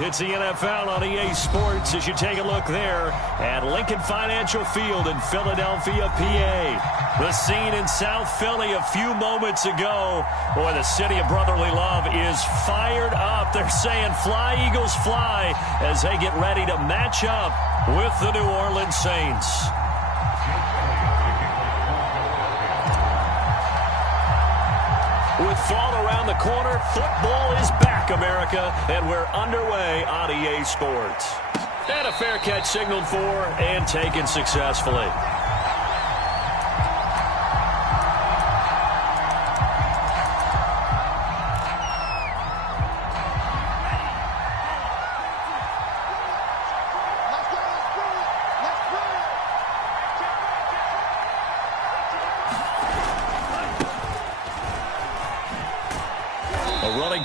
It's the NFL on EA Sports as you take a look there at Lincoln Financial Field in Philadelphia, PA. The scene in South Philly a few moments ago. Boy, the city of brotherly love is fired up. They're saying fly, Eagles, fly as they get ready to match up with the New Orleans Saints. With fall around the corner, football is back, America, and we're underway on EA Sports. And a fair catch signaled for and taken successfully.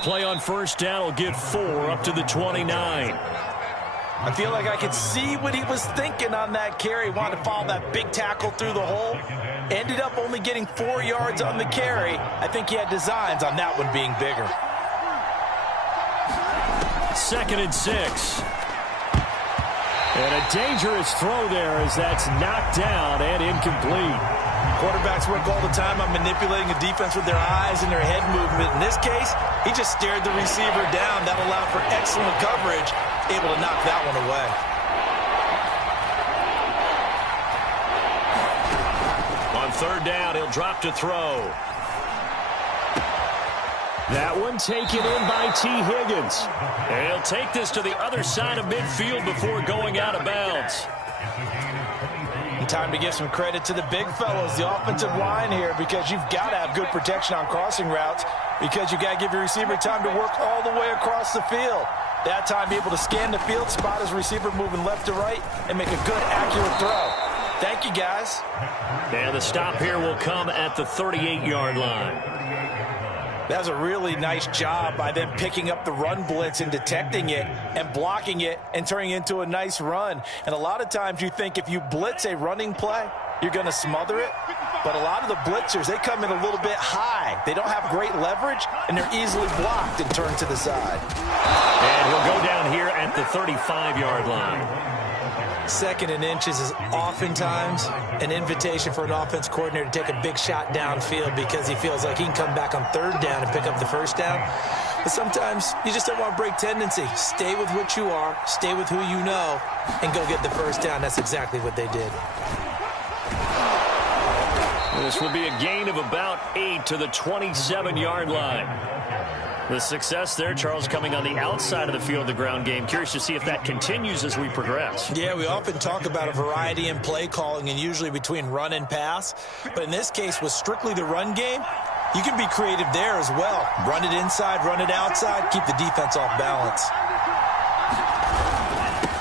Play on first down will get 4 up to the 29. I feel like I could see what he was thinking on that carry. Wanted to follow that big tackle through the hole. Ended up only getting 4 yards on the carry. I think he had designs on that one being bigger. 2nd and 6. And a dangerous throw there as that's knocked down and incomplete. Quarterbacks work all the time on manipulating a defense with their eyes and their head movement. In this case, he just stared the receiver down. That allowed for excellent coverage, able to knock that one away. On 3rd down, he'll drop to throw. That one taken in by T. Higgins. And he'll take this to the other side of midfield before going out of bounds. Time to give some credit to the big fellows, the offensive line here, because you've got to have good protection on crossing routes because you've got to give your receiver time to work all the way across the field. That time, be able to scan the field, spot his receiver moving left to right, and make a good, accurate throw. Thank you, guys. And the stop here will come at the 38-yard line. That was a really nice job by them picking up the run blitz and detecting it and blocking it and turning it into a nice run. And a lot of times you think if you blitz a running play, you're going to smother it. But a lot of the blitzers, they come in a little bit high. They don't have great leverage, and they're easily blocked and turned to the side. And he'll go down here at the 35-yard line. 2nd and inches is oftentimes an invitation for an offense coordinator to take a big shot downfield because he feels like he can come back on 3rd down and pick up the 1st down. But sometimes you just don't want to break tendency. Stay with what you are, stay with who you know, and go get the 1st down. That's exactly what they did. This will be a gain of about 8 to the 27-yard line. The success there, Charles, coming on the outside of the field, the ground game. Curious to see if that continues as we progress. Yeah, we often talk about a variety in play calling and usually between run and pass. But in this case, with strictly the run game, you can be creative there as well. Run it inside, run it outside, keep the defense off balance.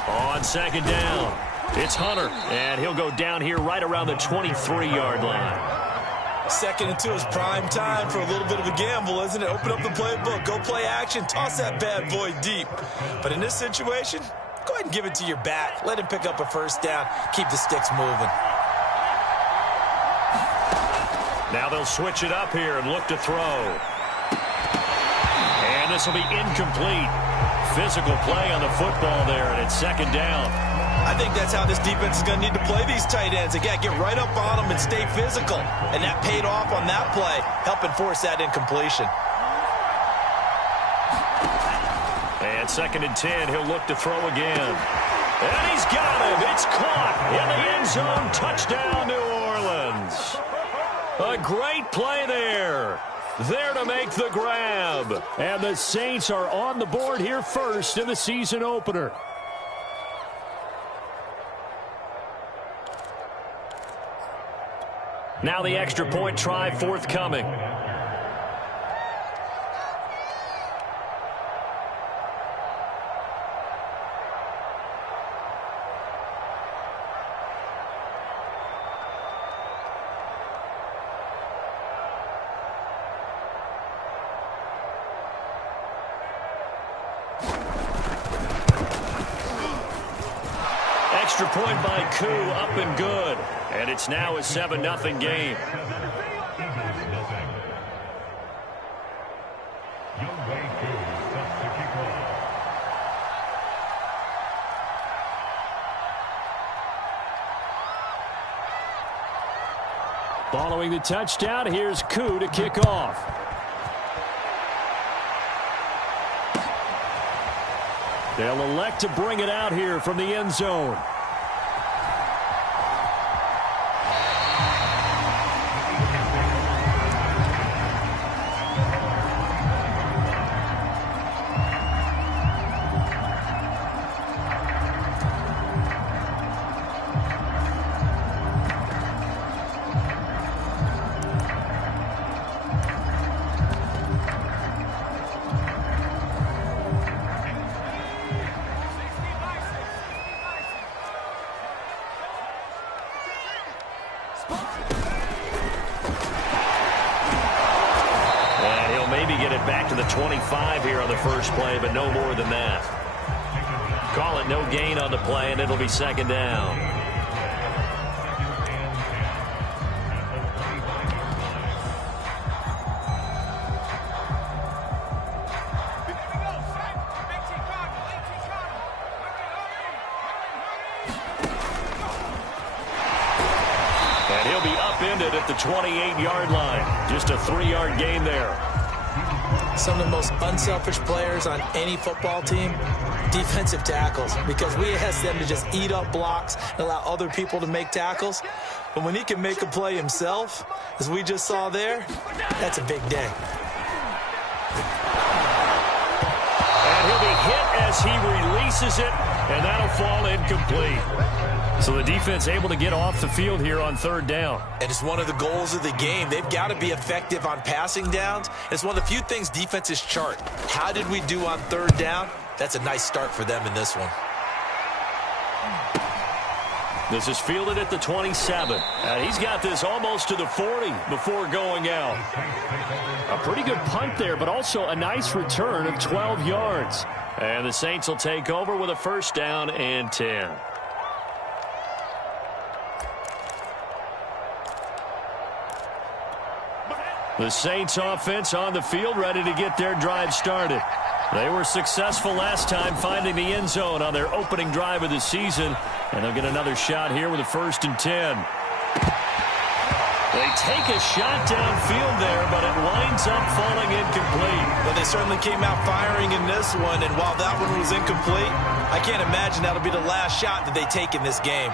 On 2nd down, it's Hunter, and he'll go down here right around the 23-yard line. 2nd and 2 is prime time for a little bit of a gamble, isn't it? Open up the playbook, go play action, toss that bad boy deep. But in this situation, go ahead and give it to your back. Let him pick up a 1st down, keep the sticks moving. Now they'll switch it up here and look to throw. And this will be incomplete. Physical play on the football there, and it's 2nd down. I think that's how this defense is going to need to play these tight ends. They got to get right up on them and stay physical. And that paid off on that play, helping force that incompletion. And 2nd and 10, he'll look to throw again. And he's got him. It's caught in the end zone. Touchdown, New Orleans. A great play there. There to make the grab. And the Saints are on the board here first in the season opener. Now the extra point try forthcoming. Extra point by Koo, up and good. And it's now a 7-0 game. Following the touchdown, here's Koo to kick off. They'll elect to bring it out here from the end zone. Back to the 25 here on the first play, but no more than that. Call it no gain on the play, and it'll be second down. And he'll be upended at the 28-yard line. Just a 3-yard gain there. Some of the most unselfish players on any football team, defensive tackles, because we ask them to just eat up blocks and allow other people to make tackles. But when he can make a play himself, as we just saw there, that's a big day. And he'll be hit as he releases it, and that'll fall incomplete. So the defense able to get off the field here on third down. And it's one of the goals of the game. They've got to be effective on passing downs. It's one of the few things defenses chart. How did we do on third down? That's a nice start for them in this one. This is fielded at the 27. And he's got this almost to the 40 before going out. A pretty good punt there, but also a nice return of 12 yards. And the Saints will take over with a first down and 10. The Saints offense on the field, ready to get their drive started. They were successful last time finding the end zone on their opening drive of the season. And they'll get another shot here with a 1st and 10. They take a shot downfield there, but it winds up falling incomplete. Well, they certainly came out firing in this one, and while that one was incomplete, I can't imagine that'll be the last shot that they take in this game.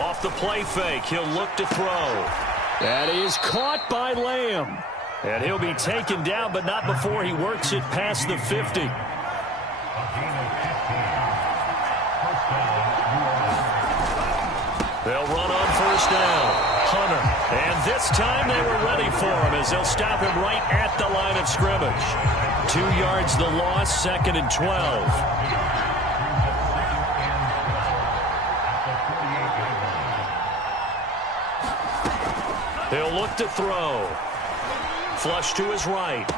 Off the play fake, he'll look to throw. That is caught by Lamb. And he'll be taken down, but not before he works it past the 50. They'll run on first down. Hunter. And this time they were ready for him as they'll stop him right at the line of scrimmage. 2 yards the loss, 2nd and 12. He'll look to throw. Flush to his right.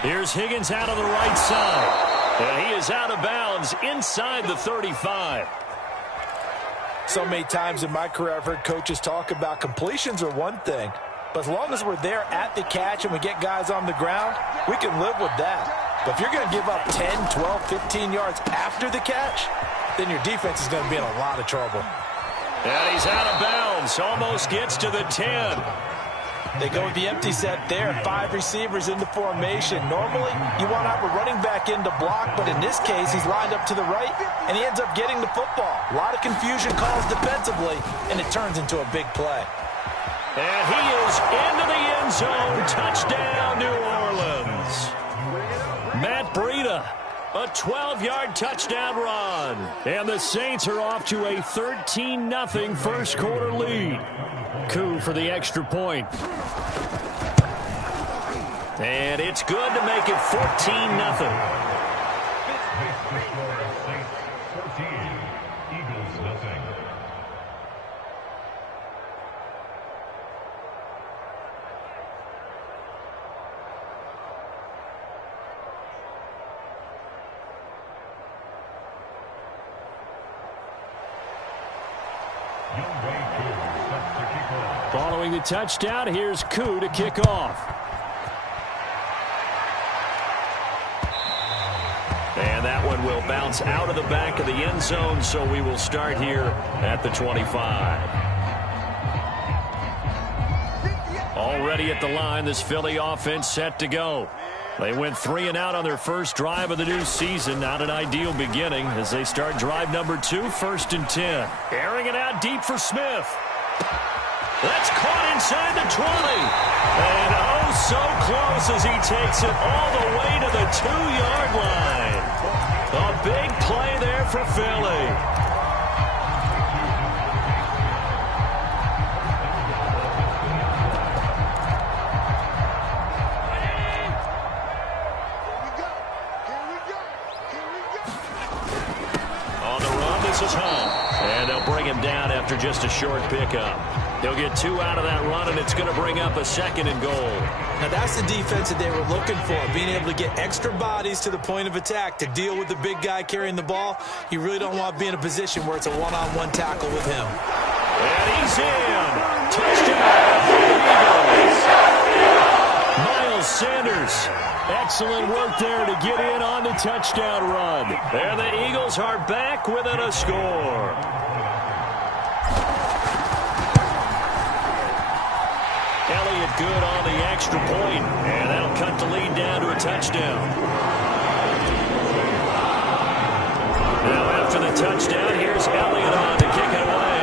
Here's Higgins out on the right side. And he is out of bounds inside the 35. So many times in my career I've heard coaches talk about completions are one thing, but as long as we're there at the catch and we get guys on the ground, we can live with that. But if you're going to give up 10, 12, 15 yards after the catch, then your defense is going to be in a lot of trouble. And he's out of bounds. Almost gets to the 10. They go with the empty set there. 5 receivers in the formation. Normally, you want to have a running back in to block, but in this case, he's lined up to the right, and he ends up getting the football. A lot of confusion calls defensively, and it turns into a big play. And he is into the end zone. Touchdown, New Orleans. Matt Breida. A 12-yard touchdown run. And the Saints are off to a 13-0 first quarter lead. Koo for the extra point. And it's good to make it 14-0. Following the touchdown, here's Koo to kick off. And that one will bounce out of the back of the end zone, so we will start here at the 25. Already at the line, this Philly offense set to go. They went 3 and out on their first drive of the new season. Not an ideal beginning as they start drive number 2, 1st and 10. Airing it out deep for Smith. That's caught inside the 20. And oh, so close as he takes it all the way to the 2-yard line. A big play there for Philly. Is home, and they'll bring him down after just a short pickup. They'll get 2 out of that run, and it's going to bring up a 2nd and goal. Now that's the defense that they were looking for, being able to get extra bodies to the point of attack to deal with the big guy carrying the ball. You really don't want to be in a position where it's a one-on-one tackle with him. And he's in. Touchdown, Eagles. Miles Sanders. Excellent work there to get in on the touchdown run. And the Eagles are back within a score. Elliott good on the extra point, and that'll cut the lead down to a touchdown. Now after the touchdown, here's Elliott on to kick it away.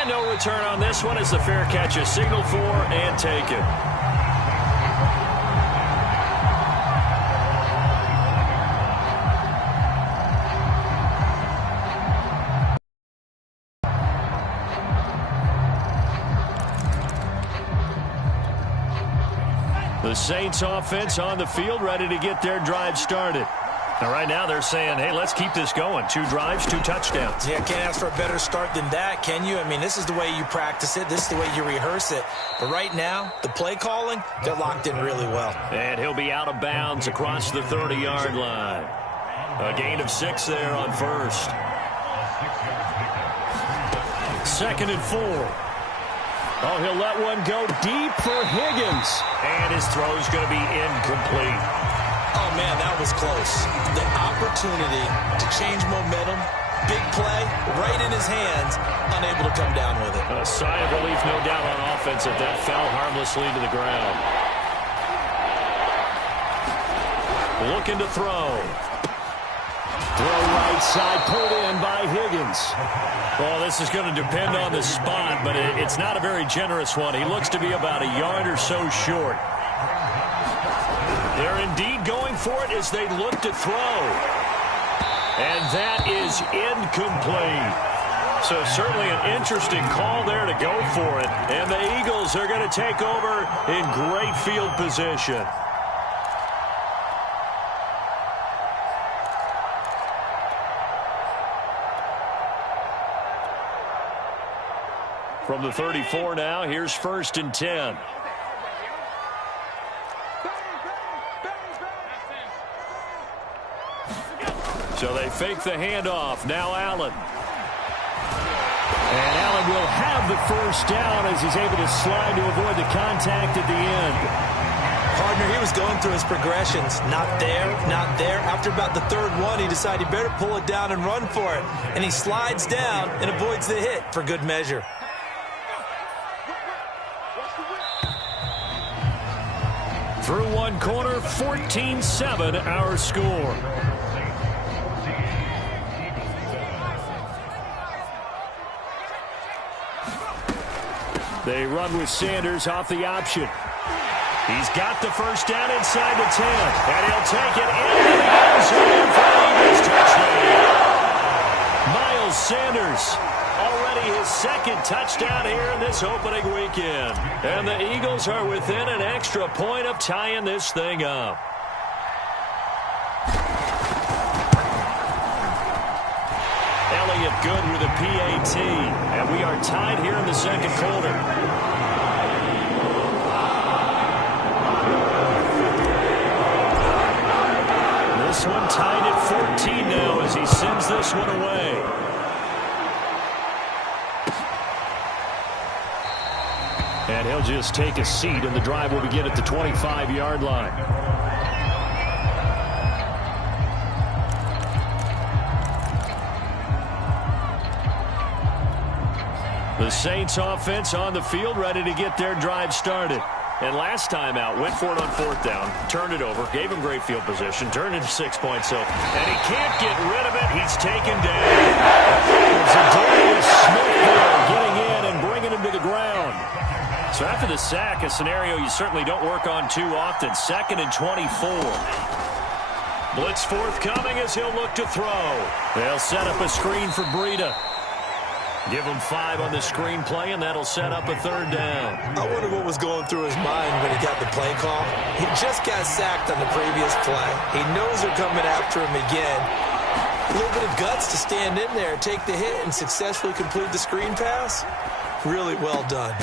And no return on this one as the fair catch is signaled for and taken. The Saints offense on the field ready to get their drive started. Now right now they're saying, hey, let's keep this going. 2 drives, 2 touchdowns. Yeah, can't ask for a better start than that, can you? I mean, this is the way you practice it. This is the way you rehearse it. But right now, the play calling, they're locked in really well. And he'll be out of bounds across the 30-yard line. A gain of 6 there on first. 2nd and 4. Oh, he'll let one go deep for Higgins. And his throw's going to be incomplete. Oh, man, that was close. The opportunity to change momentum, big play, right in his hands, unable to come down with it. A sigh of relief, no doubt, on offense if that fell harmlessly to the ground. Looking to throw. Throw right side, pulled in by Higgins. Well, this is going to depend on the spot, but it's not a very generous one. He looks to be about a yard or so short. They're indeed going for it as they look to throw. And that is incomplete. So certainly an interesting call there to go for it. And the Eagles are going to take over in great field position. From the 34 now, here's 1st and 10. So they fake the handoff. Now Allen. And Allen will have the first down as he's able to slide to avoid the contact at the end. Partner, he was going through his progressions. Not there, not there. After about the 3rd one, he decided he better pull it down and run for it. And he slides down and avoids the hit for good measure. Through one corner, 14-7 our score. They run with Sanders off the option. He's got the first down inside the 10. And he'll take it into the end zone for the Eagles touchdown. Miles Sanders, already his 2nd touchdown here in this opening weekend. And the Eagles are within an extra point of tying this thing up. Elliott good with a PAT. And we are tied here in the 2nd quarter. This one tied at 14 now as he sends this one away. And he'll just take a seat, and the drive will begin at the 25-yard line. Saints offense on the field, ready to get their drive started. And last time out, went for it on 4th down, turned it over, gave him great field position, turned into 6 points. So, and he can't get rid of it. He's taken down. Zadarius Smith there getting in and bringing him to the ground. So after the sack, a scenario you certainly don't work on too often. 2nd and 24. Blitz forthcoming as he'll look to throw. They'll set up a screen for Breida. Give him 5 on the screen play, and that'll set up a 3rd down. I wonder what was going through his mind when he got the play call. He just got sacked on the previous play. He knows they're coming after him again. A little bit of guts to stand in there, take the hit, and successfully complete the screen pass. Really well done.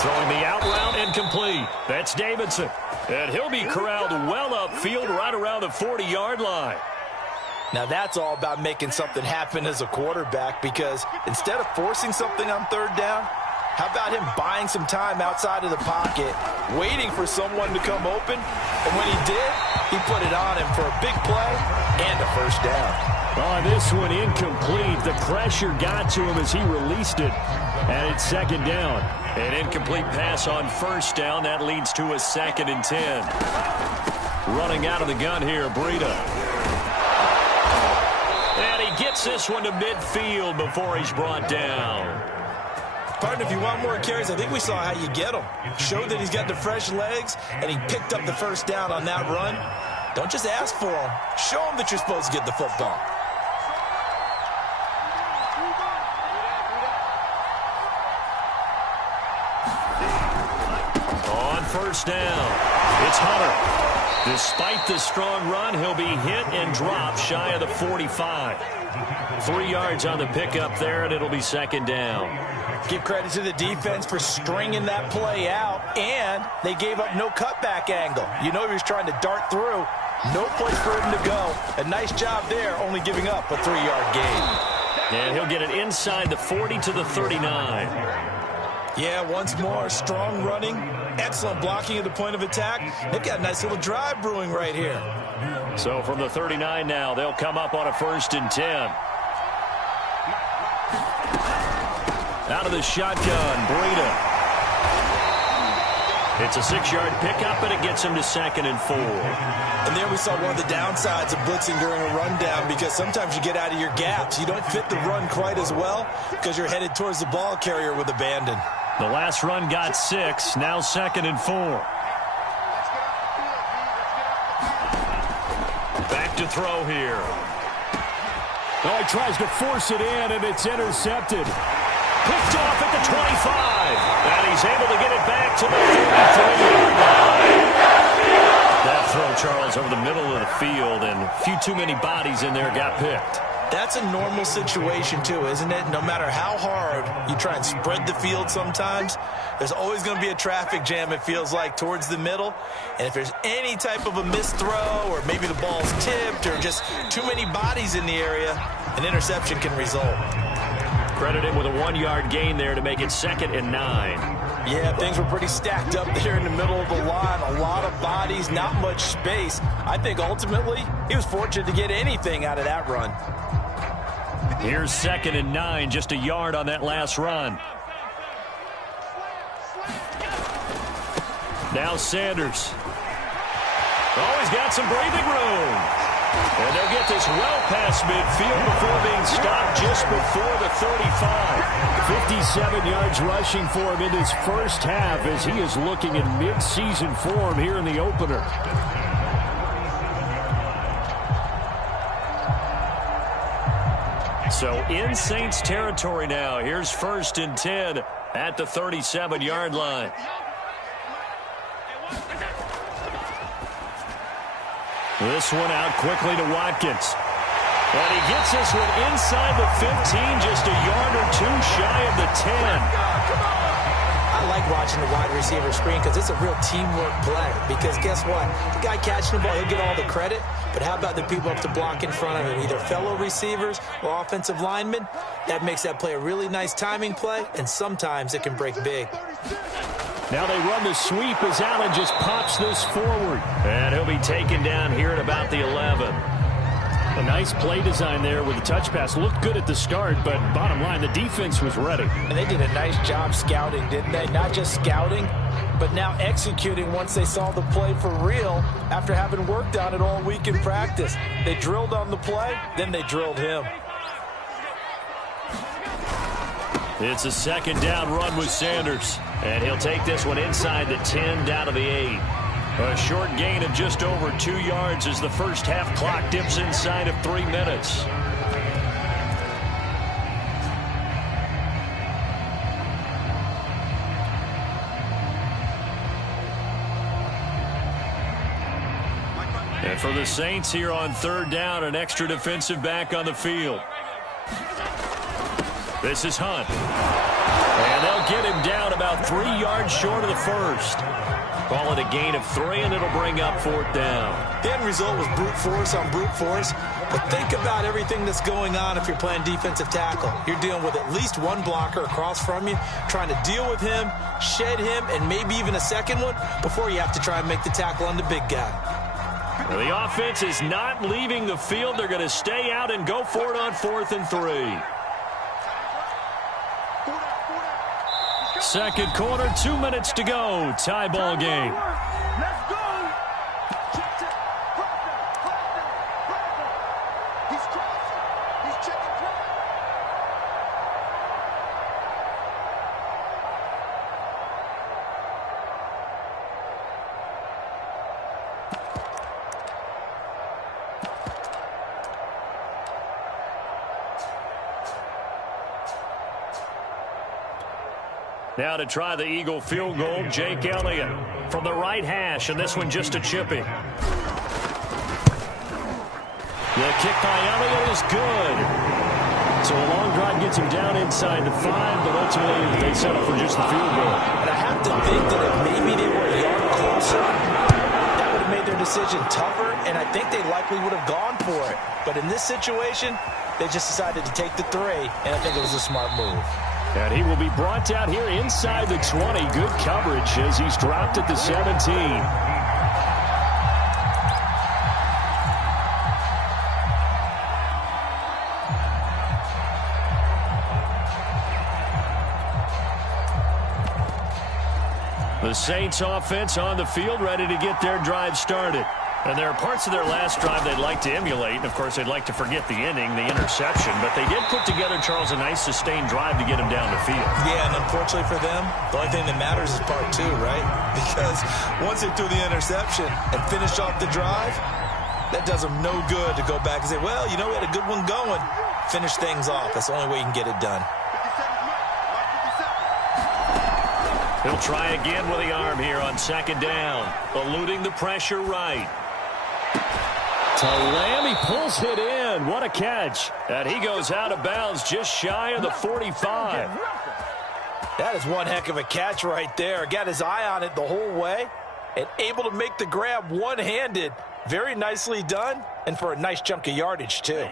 Throwing the out route incomplete. That's Davidson. And he'll be corralled well upfield right around the 40-yard line. Now that's all about making something happen as a quarterback, because instead of forcing something on 3rd down, how about him buying some time outside of the pocket, waiting for someone to come open, and when he did, he put it on him for a big play and a 1st down. On this one, incomplete. The pressure got to him as he released it, and it's 2nd down. An incomplete pass on 1st down. That leads to a 2nd and 10. Running out of the gun here, Breida. And he gets this one to midfield before he's brought down. Partner, if you want more carries, I think we saw how you get him. Showed that he's got the fresh legs, and he picked up the 1st down on that run. Don't just ask for him. Show him that you're supposed to get the football. On 1st down, it's Hunter. Despite the strong run, he'll be hit and dropped shy of the 45. 3 yards on the pickup there, and it'll be 2nd down. Give credit to the defense for stringing that play out, and they gave up no cutback angle. You know he was trying to dart through. No place for him to go. A nice job there, only giving up a 3-yard gain. And he'll get it inside the 40 to the 39. Yeah, once more, strong running, excellent blocking at the point of attack. They've got a nice little drive brewing right here. So from the 39 now, they'll come up on a 1st and 10. Out of the shotgun, Breida. It's a 6-yard pickup, and it gets him to 2nd and 4. And there we saw one of the downsides of blitzing during a rundown, because sometimes you get out of your gaps. You don't fit the run quite as well because you're headed towards the ball carrier with abandon. The last run got 6, now 2nd and 4. Back to throw here. Oh, he tries to force it in, and it's intercepted. Picked off at the 25, and he's able to get it back to the 43-yard line. That throw, Charles, over the middle of the field, and a few too many bodies in there got picked. That's a normal situation, too, isn't it? No matter how hard you try and spread the field sometimes, there's always going to be a traffic jam, it feels like, towards the middle. And if there's any type of a missed throw, or maybe the ball's tipped, or just too many bodies in the area, an interception can result. Credit him with a 1-yard gain there to make it 2nd and 9. Yeah, things were pretty stacked up there in the middle of the line. A lot of bodies, not much space. I think ultimately he was fortunate to get anything out of that run. Here's 2nd and 9, just a yard on that last run. Now Sanders. Oh, he's got some breathing room. And they'll get this well past midfield before being stopped just before the 35. 57 yards rushing for him in his first half as he is looking in mid-season form here in the opener. So in Saints territory now. Here's 1st and 10 at the 37-yard line. This one out quickly to Watkins. And he gets this one inside the 15, just a yard or 2 shy of the 10. I like watching the wide receiver screen because it's a real teamwork play. Because guess what? The guy catching the ball, he'll get all the credit. But how about the people up to block in front of him, either fellow receivers or offensive linemen? That makes that play a really nice timing play, and sometimes it can break big. Now they run the sweep as Allen just pops this forward. And he'll be taken down here at about the 11. A nice play design there with the touch pass. Looked good at the start, but bottom line, the defense was ready. And they did a nice job scouting, didn't they? Not just scouting, but now executing once they saw the play for real after having worked on it all week in practice. They drilled on the play, then they drilled him. It's a second down run with Sanders. And he'll take this one inside the 10 down to the 8. A short gain of just over 2 yards as the first half clock dips inside of 3 minutes. And for the Saints here on third down, an extra defensive back on the field. This is Hunt. And they'll get him down about 3 yards short of the first. Call it a gain of 3, and it'll bring up fourth down. The end result was brute force on brute force. But think about everything that's going on if you're playing defensive tackle. You're dealing with at least one blocker across from you, trying to deal with him, shed him, and maybe even a second one before you have to try and make the tackle on the big guy. Well, the offense is not leaving the field. They're going to stay out and go for it on 4th and 3. Second quarter, 2 minutes to go. Tie ball game. Let's go. He's crossing. He's checking cross. Now to try the Eagle field goal, Jake Elliott from the right hash, and this one just a chipping. The kick by Elliott is good. So a long drive gets him down inside the 5, but ultimately they settle for just the field goal. And I have to think that if maybe they were a yard closer, that would have made their decision tougher, and I think they likely would have gone for it. But in this situation, they just decided to take the 3, and I think it was a smart move. And he will be brought down here inside the 20. Good coverage as he's dropped at the 17. The Saints offense on the field, ready to get their drive started. And there are parts of their last drive they'd like to emulate. And, of course, they'd like to forget the inning, the interception. But they did put together, Charles, a nice sustained drive to get him down the field. Yeah, and unfortunately for them, the only thing that matters is part 2, right? Because once they threw the interception and finished off the drive, that does them no good to go back and say, well, you know, we had a good one going. Finish things off. That's the only way you can get it done. He'll try again with the arm here on second down. Eluding the pressure right. To Lamb, he pulls it in. What a catch. And he goes out of bounds just shy of the 45. That is one heck of a catch right there. Got his eye on it the whole way and able to make the grab one-handed. Very nicely done, and for a nice chunk of yardage, too.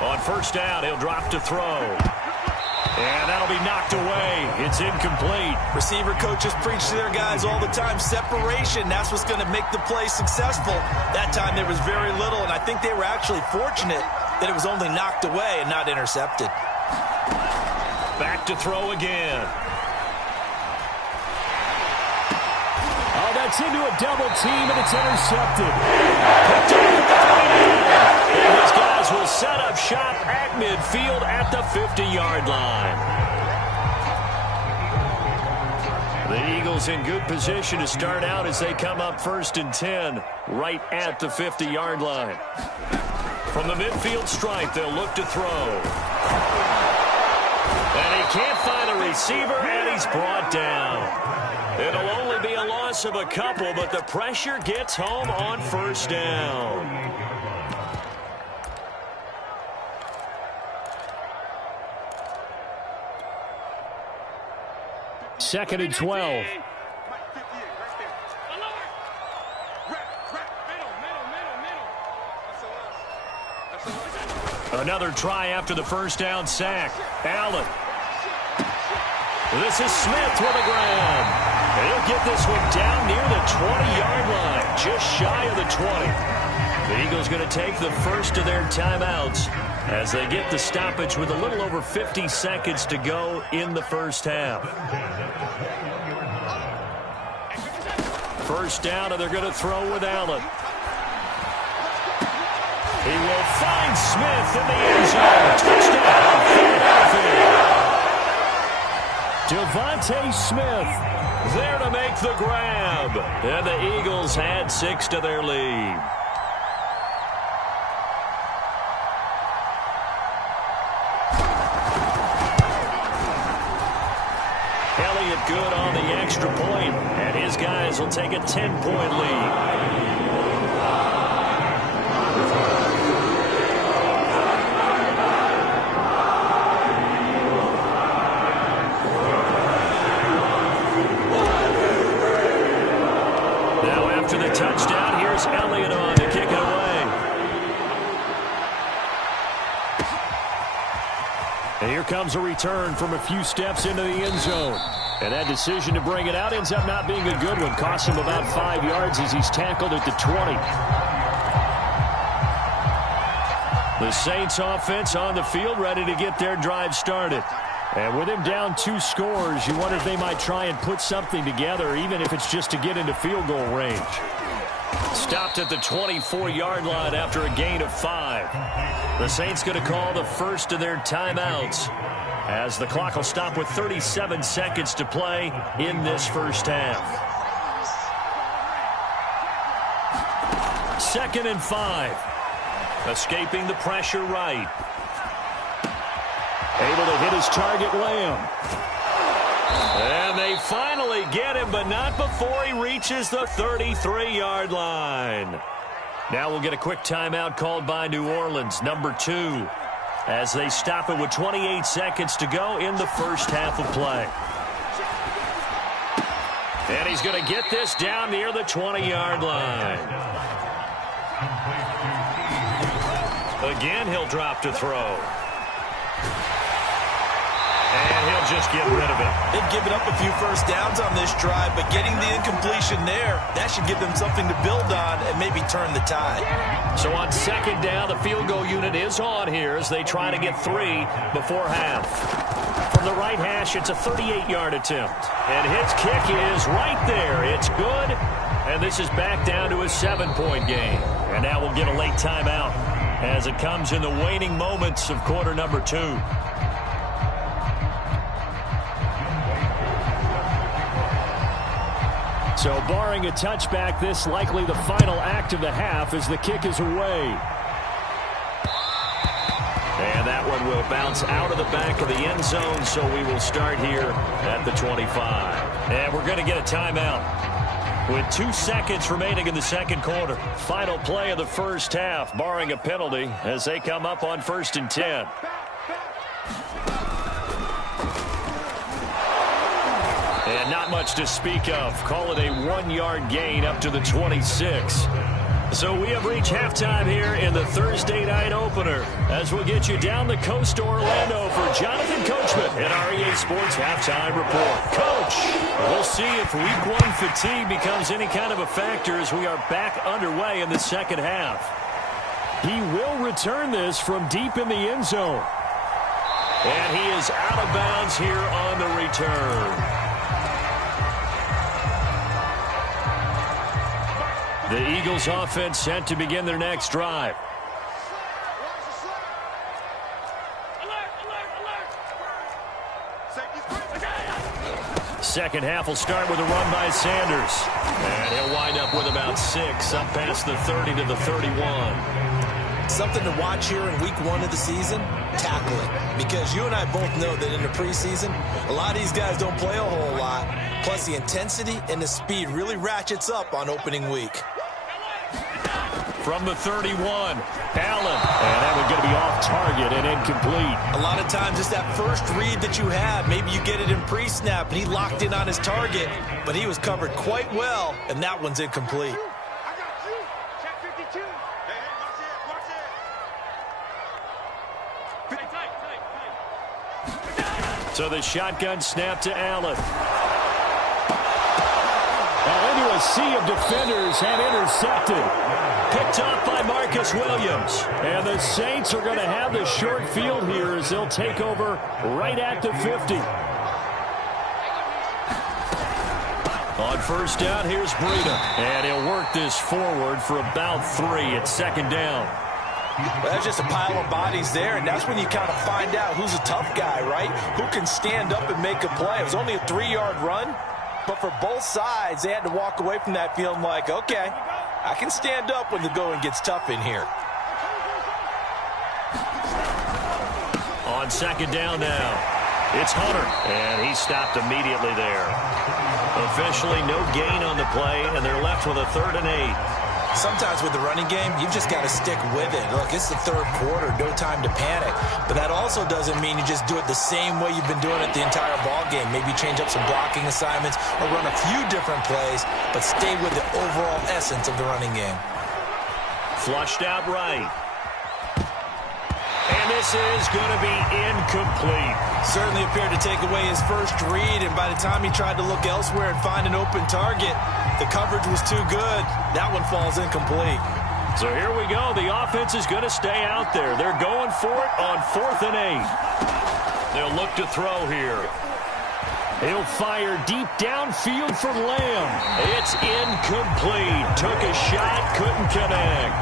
On first down, he'll drop to throw. And that'll be knocked away. It's incomplete. Receiver coaches preach to their guys all the time. Separation, that's what's going to make the play successful. That time there was very little, and I think they were actually fortunate that it was only knocked away and not intercepted. Back to throw again. Oh, that's into a double team, and it's intercepted. Picked up at the 39. And his guys will set up shop at midfield at the 50-yard line. The Eagles in good position to start out as they come up 1st and 10 right at the 50-yard line. From the midfield stripe, they'll look to throw. And he can't find a receiver, and he's brought down. It'll only be a loss of a couple, but the pressure gets home on first down. Second and 12. Another try after the first down sack. Allen. This is Smith with a grab. He'll get this one down near the 20-yard line, just shy of the 20. The Eagles going to take the first of their timeouts as they get the stoppage with a little over 50 seconds to go in the first half. First down, and they're going to throw with Allen. He will find Smith in the end zone. Touchdown, Philadelphia. Devontae Smith there to make the grab. And the Eagles add 6 to their lead. Elliott good on the extra point, and his guys will take a 10-point lead. Touchdown. Here's Elliott on to kick it away. And here comes a return from a few steps into the end zone. And that decision to bring it out ends up not being a good one. Costs him about 5 yards as he's tackled at the 20. The Saints offense on the field ready to get their drive started. And with him down 2 scores, you wonder if they might try and put something together, even if it's just to get into field goal range. Stopped at the 24-yard line after a gain of 5. The Saints going to call the first of their timeouts as the clock will stop with 37 seconds to play in this first half. 2nd and 5. Escaping the pressure right. Able to hit his target, Lamb. And they finally get him, but not before he reaches the 33-yard line. Now we'll get a quick timeout called by New Orleans, number 2, as they stop it with 28 seconds to go in the first half of play. And he's going to get this down near the 20-yard line. Again, he'll drop to throw. And he'll just get rid of it. They've given up a few first downs on this drive, but getting the incompletion there, that should give them something to build on and maybe turn the tide. So on 2nd down, the field goal unit is on here as they try to get 3 before half. From the right hash, it's a 38-yard attempt. And his kick is right there. It's good. And this is back down to a 7-point game. And now we'll get a late timeout as it comes in the waning moments of quarter number 2. So barring a touchback, this likely the final act of the half as the kick is away. And that one will bounce out of the back of the end zone, so we will start here at the 25. And we're going to get a timeout with 2 seconds remaining in the second quarter. Final play of the first half, barring a penalty, as they come up on 1st and 10. And not much to speak of. Call it a 1-yard gain up to the 26. So we have reached halftime here in the Thursday night opener as we'll get you down the coast to Orlando for Jonathan Coachman in our EA Sports Halftime Report. Coach, we'll see if Week 1 fatigue becomes any kind of a factor as we are back underway in the second half. He will return this from deep in the end zone. And he is out of bounds here on the return. The Eagles offense set to begin their next drive. Second half will start with a run by Sanders. And he'll wind up with about 6 up past the 30 to the 31. Something to watch here in week 1 of the season, tackling. Because you and I both know that in the preseason, a lot of these guys don't play a whole lot. Plus the intensity and the speed really ratchets up on opening week. From the 31, Allen. And that one's going to be off target and incomplete. A lot of times it's that first read that you have. Maybe you get it in pre-snap and he locked in on his target, but he was covered quite well, and that one's incomplete. So the shotgun snap to Allen. Into a sea of defenders and intercepted. Picked up by Marcus Williams. And the Saints are going to have the short field here as they'll take over right at the 50. On first down, here's Breida. And he'll work this forward for about 3 at second down. Well, that's just a pile of bodies there, and that's when you kind of find out who's a tough guy, right? Who can stand up and make a play. It was only a 3-yard run, but for both sides, they had to walk away from that feeling like, okay, I can stand up when the going gets tough in here. On second down now, it's Hunter, and he stopped immediately there. Officially no gain on the play, and they're left with a 3rd and 8. Sometimes with the running game, you've just got to stick with it. Look, it's the 3rd quarter, no time to panic. But that also doesn't mean you just do it the same way you've been doing it the entire ball game. Maybe change up some blocking assignments or run a few different plays, but stay with the overall essence of the running game. Flushed out right. And this is going to be incomplete. Certainly appeared to take away his first read, and by the time he tried to look elsewhere and find an open target, the coverage was too good. That one falls incomplete. So here we go. The offense is going to stay out there. They're going for it on 4th and 8. They'll look to throw here. He'll fire deep downfield for Lamb. It's incomplete. Took a shot, couldn't connect.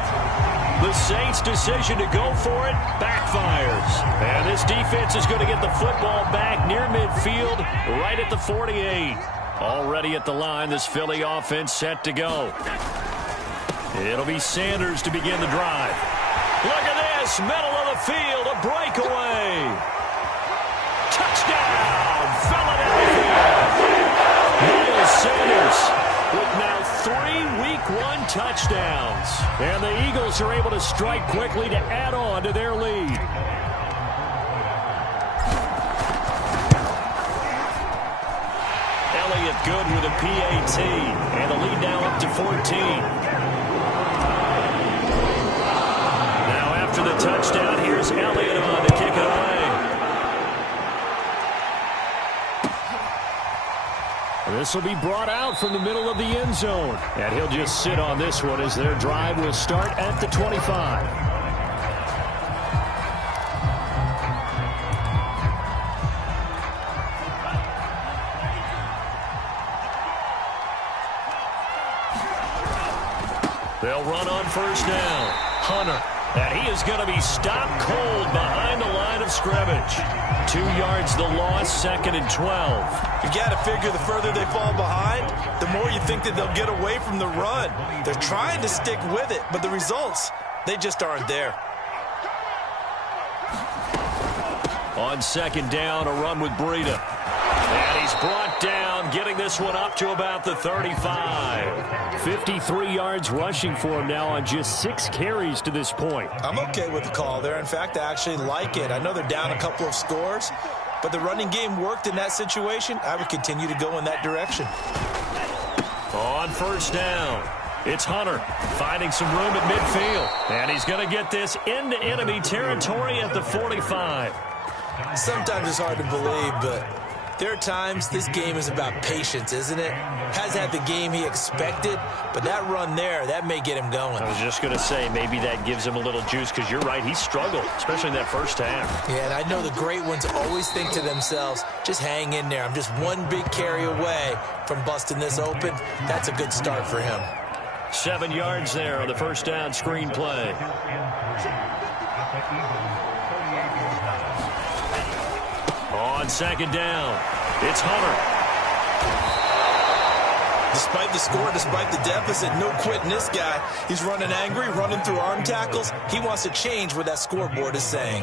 The Saints' decision to go for it backfires. And this defense is going to get the football back near midfield, right at the 48. Already at the line, this Philly offense set to go. It'll be Sanders to begin the drive. Look at this, middle of the field, a breakaway. Touchdown, Philadelphia. Miles Sanders with now 3 Week 1 touchdowns. And the Eagles are able to strike quickly to add on to their lead. Elliott good with a PAT. And the lead now up to 14. Now after the touchdown, here's Elliott on to kick it away. This will be brought out from the middle of the end zone. And he'll just sit on this one as their drive will start at the 25. They'll run on first down. Hunter. And he is going to be stopped cold behind the line of scrimmage. 2 yards the loss, 2nd and 12. You got to figure the further they fall behind, the more you think that they'll get away from the run. They're trying to stick with it, but the results, they just aren't there. On 2nd down, a run with Breida. And he's brought down, getting this one up to about the 35. 53 yards rushing for him now on just 6 carries to this point. I'm okay with the call there. In fact, I actually like it. I know they're down a couple of scores, but the running game worked in that situation. I would continue to go in that direction. On first down, it's Hunter finding some room at midfield. And he's going to get this into enemy territory at the 45. Sometimes it's hard to believe, but there are times this game is about patience, isn't it? Has had the game he expected, but that run there, that may get him going. I was just going to say, maybe that gives him a little juice, because you're right, he struggled, especially in that first half. Yeah, and I know the great ones always think to themselves, just hang in there. I'm just one big carry away from busting this open. That's a good start for him. 7 yards there on the first down screen play. On second down, it's Hunter. Despite the score, despite the deficit, no quitting this guy. He's running angry, running through arm tackles. He wants to change what that scoreboard is saying.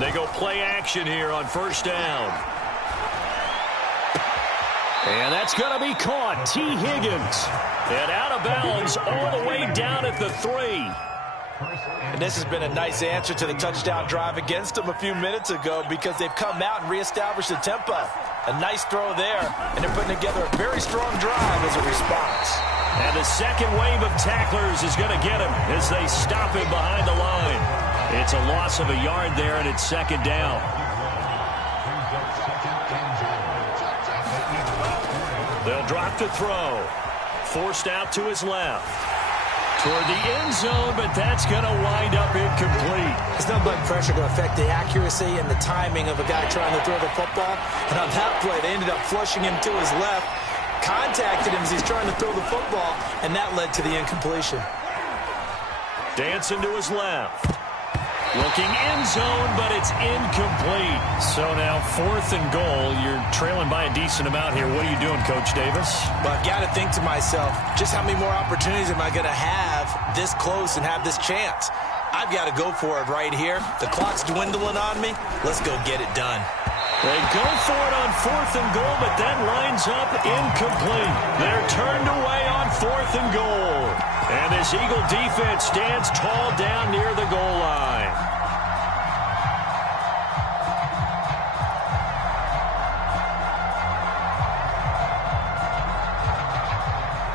They go play action here on first down. And that's going to be caught. T. Higgins. And out of bounds all the way down at the 3. And this has been a nice answer to the touchdown drive against them a few minutes ago, because they've come out and reestablished the tempo. A nice throw there, and they're putting together a very strong drive as a response. And the second wave of tacklers is going to get him as they stop him behind the line. It's a loss of a yard there, and it's second down. They'll drop to throw. Forced out to his left. Toward the end zone, but that's going to wind up incomplete. There's no blood pressure to affect the accuracy and the timing of a guy trying to throw the football. And on that play, they ended up flushing him to his left, contacted him as he's trying to throw the football, and that led to the incompletion. Dancing to his left. Looking end zone, but it's incomplete. So now 4th and goal. You're trailing by a decent amount here. What are you doing, Coach Davis? But I've got to think to myself, just how many more opportunities am I going to have this close and have this chance? I've got to go for it right here. The clock's dwindling on me. Let's go get it done. They go for it on 4th and goal, but that lines up incomplete. They're turned away on 4th and goal. And this Eagle defense stands tall down near the goal line.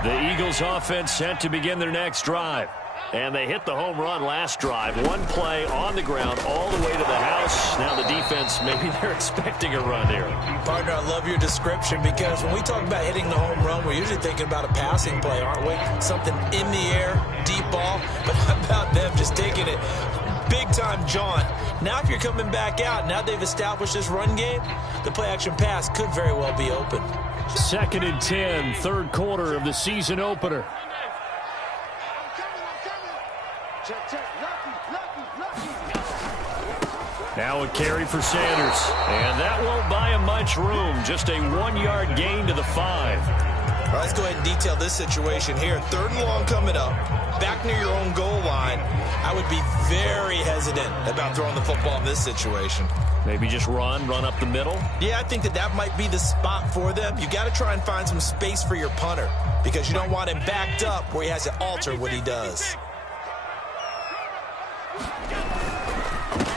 The Eagles offense set to begin their next drive. And they hit the home run last drive. One play on the ground all the way to the house. Now the defense, maybe they're expecting a run here. Partner, I love your description because when we talk about hitting the home run, we're usually thinking about a passing play, aren't we? Something in the air, deep ball. But how about them just taking it big-time jaunt? Now if you're coming back out, now they've established this run game, the play-action pass could very well be open. 2nd and 10, 3rd quarter of the season opener. Now a carry for Sanders. And that won't buy him much room. Just a 1-yard gain to the 5. All right, let's go ahead and detail this situation here. 3rd and long coming up. Back near your own goal line. I would be very hesitant about throwing the football in this situation. Maybe just run up the middle? Yeah, I think that might be the spot for them. You got to try and find some space for your punter because you don't want him backed up where he has to alter what he does.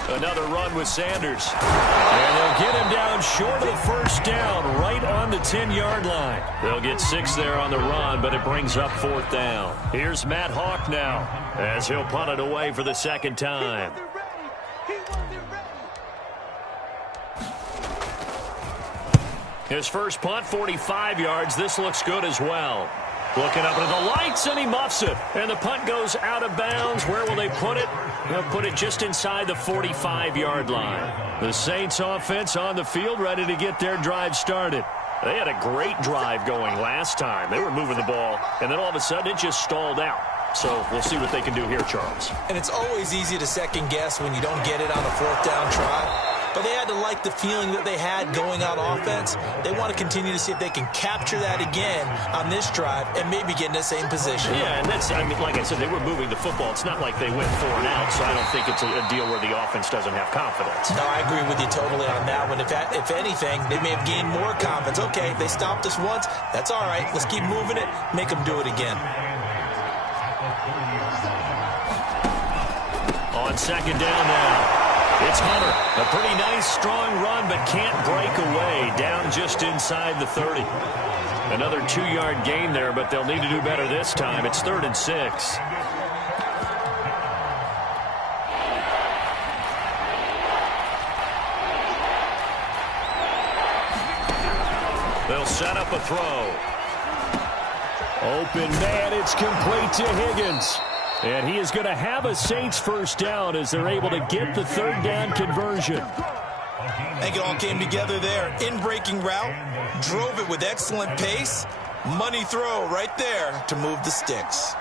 Another run with Sanders. And they'll get him down short of the 1st down, right on the 10-yard line. They'll get 6 there on the run, but it brings up 4th down. Here's Matt Hawk now, as he'll punt it away for the 2nd time. His first punt, 45 yards. This looks good as well. Looking up into the lights, and he muffs it. And the punt goes out of bounds. Where will they put it? They'll put it just inside the 45-yard line. The Saints offense on the field, ready to get their drive started. They had a great drive going last time. They were moving the ball, and then all of a sudden it just stalled out. So we'll see what they can do here, Charles. And it's always easy to second guess when you don't get it on a 4th down try. But they had to like the feeling that they had going on offense. They want to continue to see if they can capture that again on this drive and maybe get in the same position. Yeah, and that's, I mean, like I said, they were moving the football. It's not like they went 4 and out, so I don't think it's a deal where the offense doesn't have confidence. No, I agree with you totally on that one. If anything, they may have gained more confidence. Okay, they stopped us once. That's all right. Let's keep moving it. Make them do it again. On 2nd down now. It's Hunter. A pretty nice, strong run, but can't break away. Down just inside the 30. Another 2-yard gain there, but they'll need to do better this time. It's 3rd and 6. They'll set up a throw. Open man, it's complete to Higgins. And he is going to have a Saints 1st down as they're able to get the 3rd down conversion. I think it all came together there. In-breaking route, drove it with excellent pace. Money throw right there to move the sticks.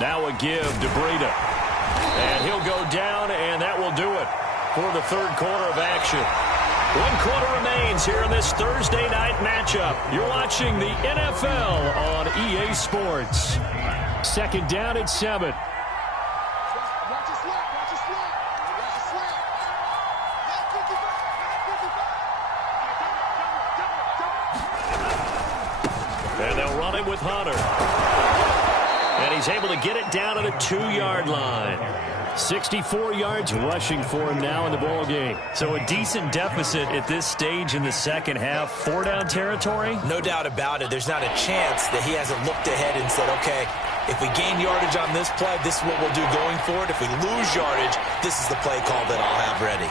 Now a give to Breida. And he'll go down, and that will do it for the 3rd quarter of action. 1 quarter remains here in this Thursday night matchup. You're watching the NFL on EA Sports. 2nd down at 7. And they'll run it with Hunter. And he's able to get it down to the 2-yard line. 64 yards rushing for him now in the ball game. So a decent deficit at this stage in the second half. 4-down territory? No doubt about it. There's not a chance that he hasn't looked ahead and said, okay, if we gain yardage on this play, this is what we'll do going forward. If we lose yardage, this is the play call that I'll have ready.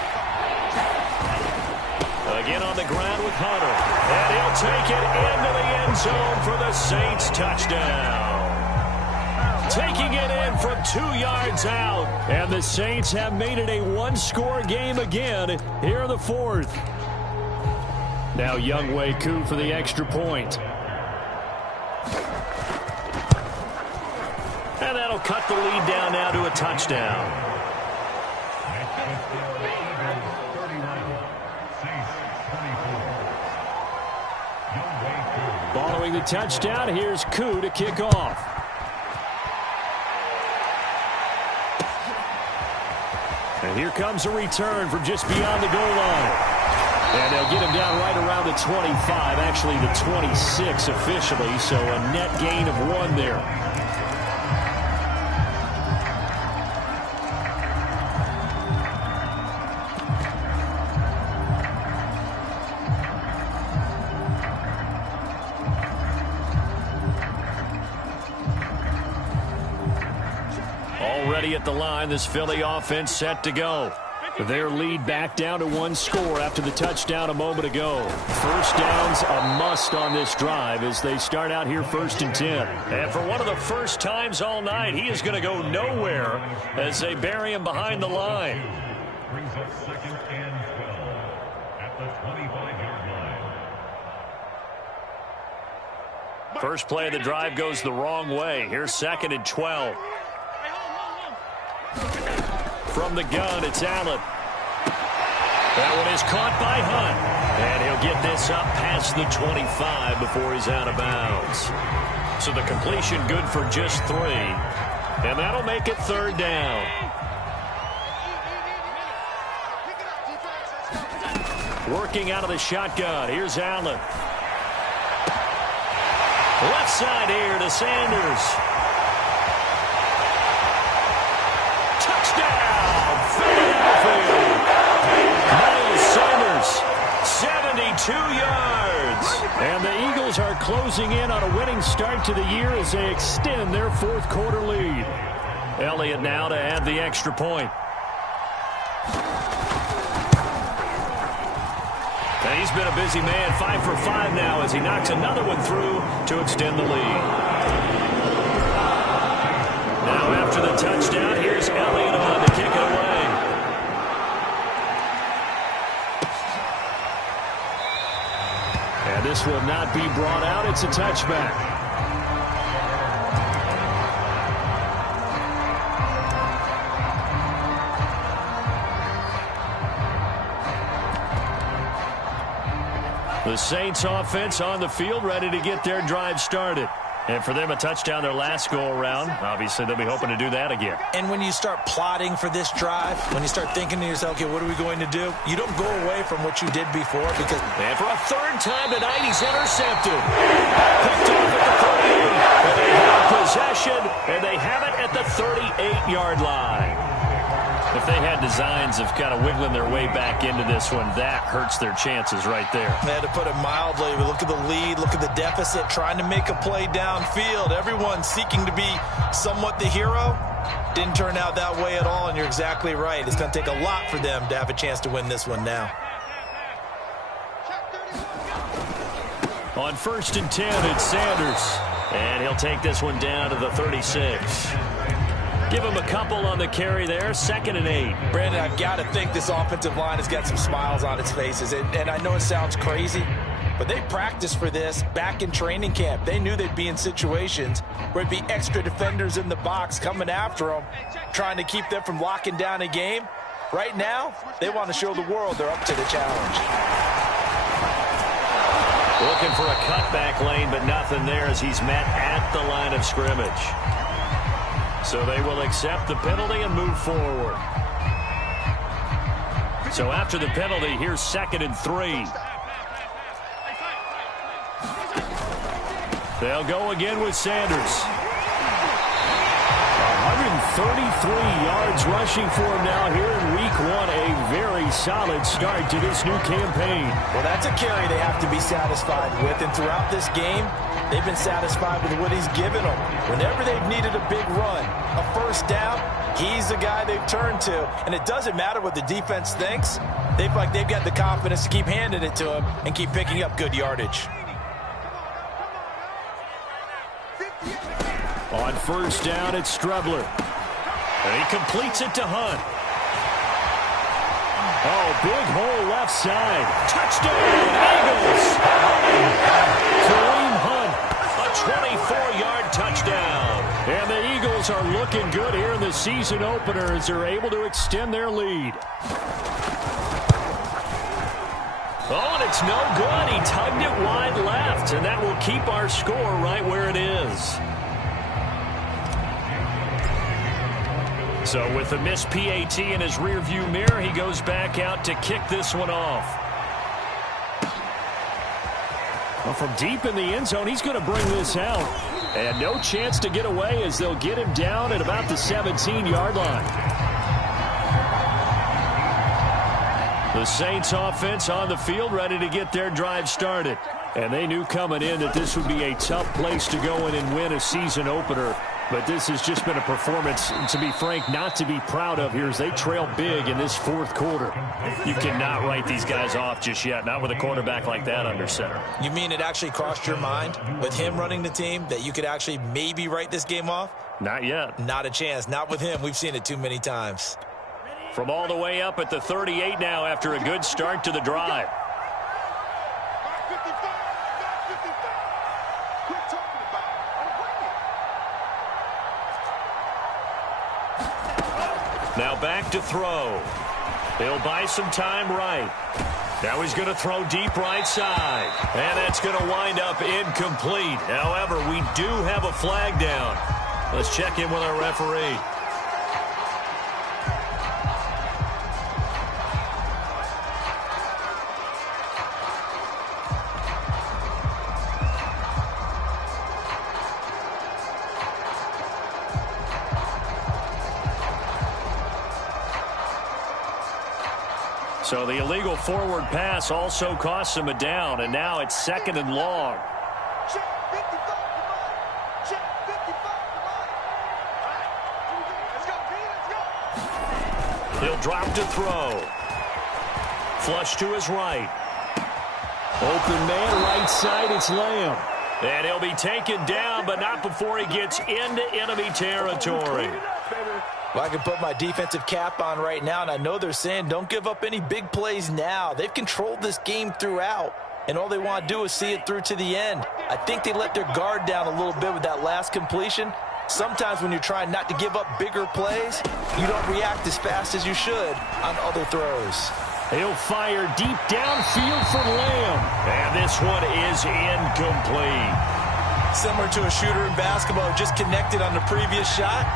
Again on the ground with Hunter. And he'll take it into the end zone for the Saints touchdown. Taking it in from 2 yards out. And the Saints have made it a one-score game again here in the fourth. Now Younghoe Koo for the extra point. And that'll cut the lead down now to a touchdown. Following the touchdown, here's Koo to kick off. And here comes a return from just beyond the goal line. And they'll get him down right around the 25, actually the 26 officially, so a net gain of 1 there. Already at the line, this Philly offense set to go. Their lead back down to 1 score after the touchdown a moment ago. First down's a must on this drive as they start out here 1st and 10. And for one of the first times all night, he is going to go nowhere as they bury him behind the line. Brings up 2nd and 12 at the 25-yard line. First play of the drive goes the wrong way. Here's 2nd and 12. From the gun, it's Allen. That one is caught by Hunt. And he'll get this up past the 25 before he's out of bounds. So the completion good for just 3. And that'll make it 3rd down. Working out of the shotgun. Here's Allen. Left side here to Sanders. Touchdown, Philadelphia. Miles Sanders, 72 yards. And the Eagles are closing in on a winning start to the year as they extend their 4th quarter lead. Elliott now to add the extra point. And he's been a busy man, 5 for 5 now as he knocks another one through to extend the lead. Now after the touchdown, here's Elliott on to kick it away. And this will not be brought out. It's a touchback. The Saints offense on the field ready to get their drive started. And for them, a touchdown their last go-around. Obviously, they'll be hoping to do that again. And when you start plotting for this drive, when you start thinking to yourself, okay, what are we going to do? You don't go away from what you did before because... And for a 3rd time tonight, he's intercepted. Picked off at the 38. And they have possession, and they have it at the 38-yard line. If they had designs of kind of wiggling their way back into this one, that hurts their chances right there. They had to put it mildly. We look at the lead, look at the deficit, trying to make a play downfield. Everyone seeking to be somewhat the hero. Didn't turn out that way at all, and you're exactly right. It's going to take a lot for them to have a chance to win this one now. On 1st and 10, it's Sanders. And he'll take this one down to the 36. Give him a couple on the carry there. 2nd and 8. Brandon, I've got to think this offensive line has got some smiles on its faces. And I know it sounds crazy, but they practiced for this back in training camp. They knew they'd be in situations where it'd be extra defenders in the box coming after them, trying to keep them from locking down a game. Right now, they want to show the world they're up to the challenge. Looking for a cutback lane, but nothing there as he's met at the line of scrimmage. So they will accept the penalty and move forward. So after the penalty, here's 2nd and 3. They'll go again with Sanders. 33 yards rushing for him now here in week 1. A very solid start to this new campaign. Well, that's a carry they have to be satisfied with. And throughout this game, they've been satisfied with what he's given them. Whenever they've needed a big run, a first down, he's the guy they've turned to. And it doesn't matter what the defense thinks. They've got the confidence to keep handing it to him and keep picking up good yardage. On first down, it's Strebler. And he completes it to Hunt. Oh, big hole left side. Touchdown, Eagles! Kareem Hunt, a 24-yard touchdown. And the Eagles are looking good here in the season opener as they're able to extend their lead. Oh, and it's no good. He tugged it wide left, and that will keep our score right where it is. So with the missed PAT in his rearview mirror, he goes back out to kick this one off. Well, from deep in the end zone, he's going to bring this out. And no chance to get away as they'll get him down at about the 17-yard line. The Saints offense on the field ready to get their drive started. And they knew coming in that this would be a tough place to go in and win a season opener. But this has just been a performance, to be frank, not to be proud of here as they trail big in this fourth quarter. You cannot write these guys off just yet, not with a quarterback like that under center. You mean it actually crossed your mind with him running the team that you could actually maybe write this game off? Not yet. Not a chance. Not with him. We've seen it too many times. From all the way up at the 38 now after a good start to the drive. Now back to throw. He'll buy some time right. Now he's going to throw deep right side. And that's going to wind up incomplete. However, we do have a flag down. Let's check in with our referee. So the illegal forward pass also costs him a down, and now it's 2nd and long. He'll drop to throw. Flush to his right. Open man, right side, it's Lamb. And he'll be taken down, but not before he gets into enemy territory. Well, I can put my defensive cap on right now, and I know they're saying don't give up any big plays now. They've controlled this game throughout, and all they want to do is see it through to the end. I think they let their guard down a little bit with that last completion. Sometimes when you're trying not to give up bigger plays, you don't react as fast as you should on other throws. He'll fire deep downfield for Lamb. And this one is incomplete. Similar to a shooter in basketball, just connected on the previous shot.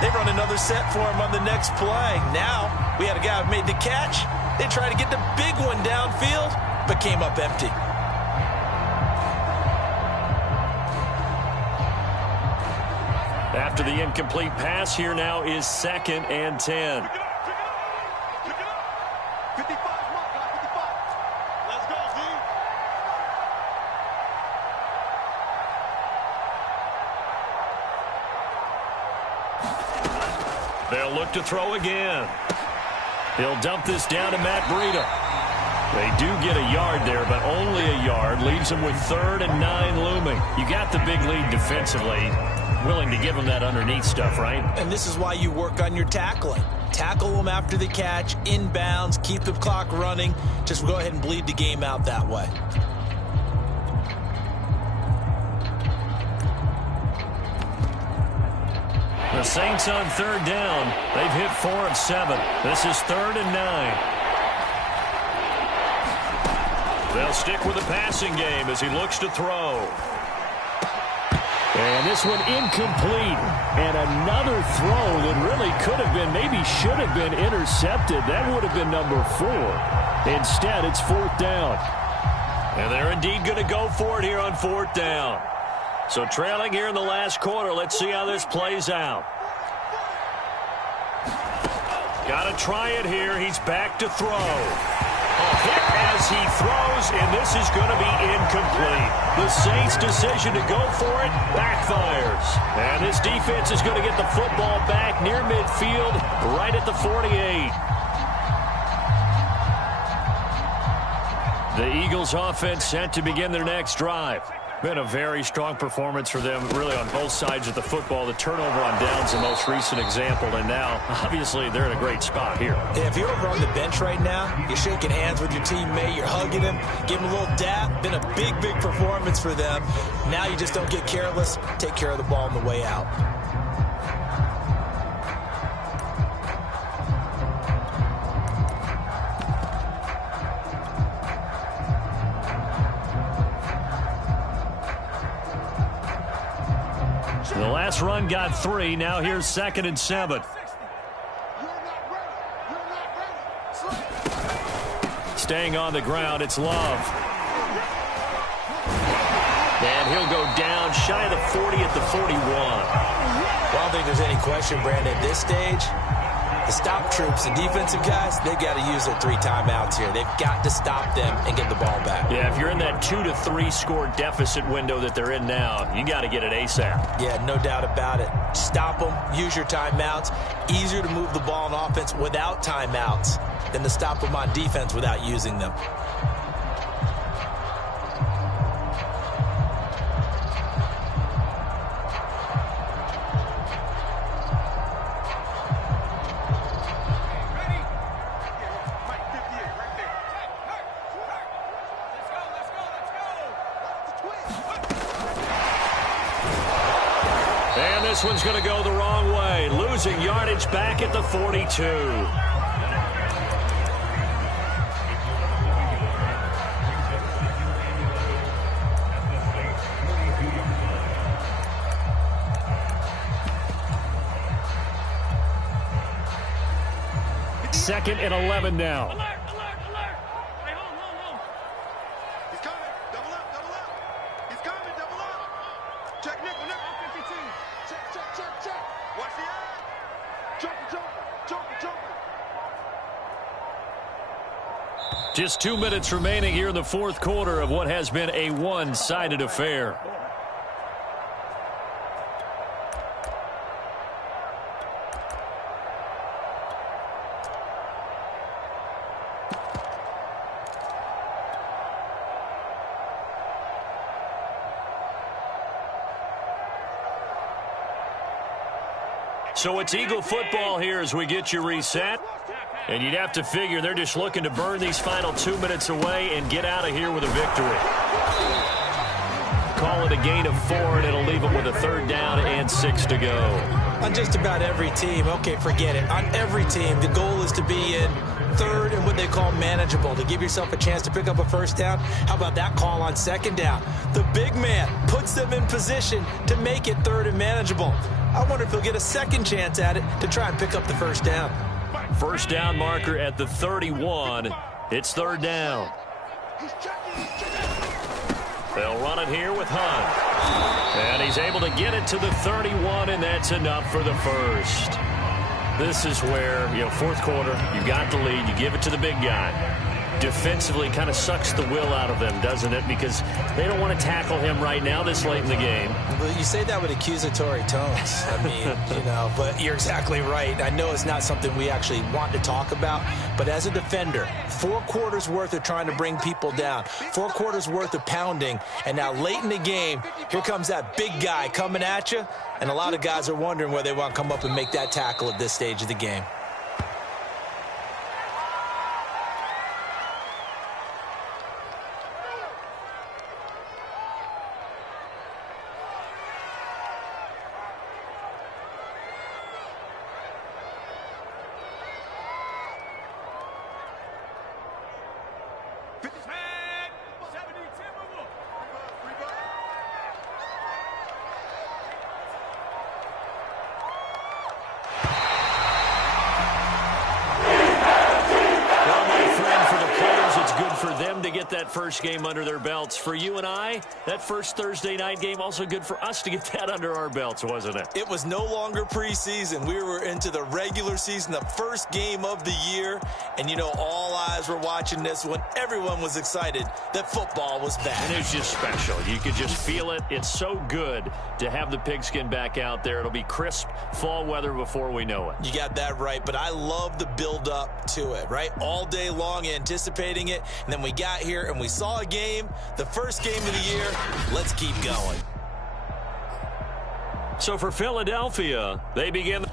They run another set for him on the next play. Now, we had a guy who made the catch. They tried to get the big one downfield, but came up empty. After the incomplete pass, here now is 2nd and 10. They'll look to throw again. He'll dump this down to Matt Breida. They do get a yard there, but only a yard. Leaves them with 3rd and 9 looming. You got the big lead defensively. Willing to give them that underneath stuff, right? And this is why you work on your tackling. Tackle them after the catch, inbounds, keep the clock running. Just go ahead and bleed the game out that way. The Saints on 3rd down. They've hit 4 of 7. This is 3rd and 9. They'll stick with the passing game as he looks to throw. And this one incomplete. And another throw that really could have been, maybe should have been intercepted. That would have been number 4. Instead, it's 4th down. And they're indeed going to go for it here on 4th down. So trailing here in the last quarter, let's see how this plays out. Got to try it here. He's back to throw. A hit as he throws, and this is going to be incomplete. The Saints' decision to go for it backfires. And this defense is going to get the football back near midfield, right at the 48. The Eagles' offense set to begin their next drive. Been a very strong performance for them, really, on both sides of the football. The turnover on downs, the most recent example, and now, obviously, they're in a great spot here. Yeah, if you're over on the bench right now, you're shaking hands with your teammate, you're hugging him, give him a little dap. Been a big, big performance for them. Now you just don't get careless. Take care of the ball on the way out. The last run got 3. Now here's 2nd and 7. Staying on the ground, it's Love. And he'll go down shy of the 40 at the 41. Well, I don't think there's any question, Brandon, at this stage. The stop troops, the defensive guys, they got to use their 3 timeouts here. They've got to stop them and get the ball back. Yeah, if you're in that 2 to 3 score deficit window that they're in now, you got to get it ASAP. Yeah, no doubt about it. Stop them, use your timeouts. Easier to move the ball on offense without timeouts than to stop them on defense without using them. This one's going to go the wrong way. Losing yardage back at the 42. Second and 11 now. Just 2 minutes remaining here in the fourth quarter of what has been a one-sided affair. So it's Eagle football here as we get you reset. And you'd have to figure they're just looking to burn these final 2 minutes away and get out of here with a victory. Call it a gain of 4, and it'll leave them with a 3rd down and 6 to go. On just about every team, okay, forget it. On every team, the goal is to be in 3rd and what they call manageable, to give yourself a chance to pick up a 1st down. How about that call on 2nd down? The big man puts them in position to make it 3rd and manageable. I wonder if he'll get a 2nd chance at it to try and pick up the 1st down. 1st down marker at the 31. It's 3rd down. They'll run it here with Hunt. And he's able to get it to the 31, and that's enough for the 1st. This is where, fourth quarter, you got the lead, you give it to the big guy. Defensively kind of sucks the will out of them, doesn't it? Because they don't want to tackle him right now this late in the game. Well, you say that with accusatory tones. I mean, but you're exactly right. I know it's not something we actually want to talk about, but as a defender, 4 quarters worth of trying to bring people down, 4 quarters worth of pounding, and now late in the game, here comes that big guy coming at you, and a lot of guys are wondering whether they want to come up and make that tackle at this stage of the game. that first game under their belts. For you and I, that first Thursday night game, also good for us to get that under our belts, wasn't it? It was no longer preseason. We were into the regular season, the first game of the year. And, you know, all eyes were watching this when everyone was excited that football was back. And it was just special. You could just feel it. It's so good to have the pigskin back out there. It'll be crisp fall weather before we know it. You got that right, but I love the build-up to it, right? All day long anticipating it, and then we got here and we saw a game, the first game of the year. Let's keep going. So for Philadelphia, they begin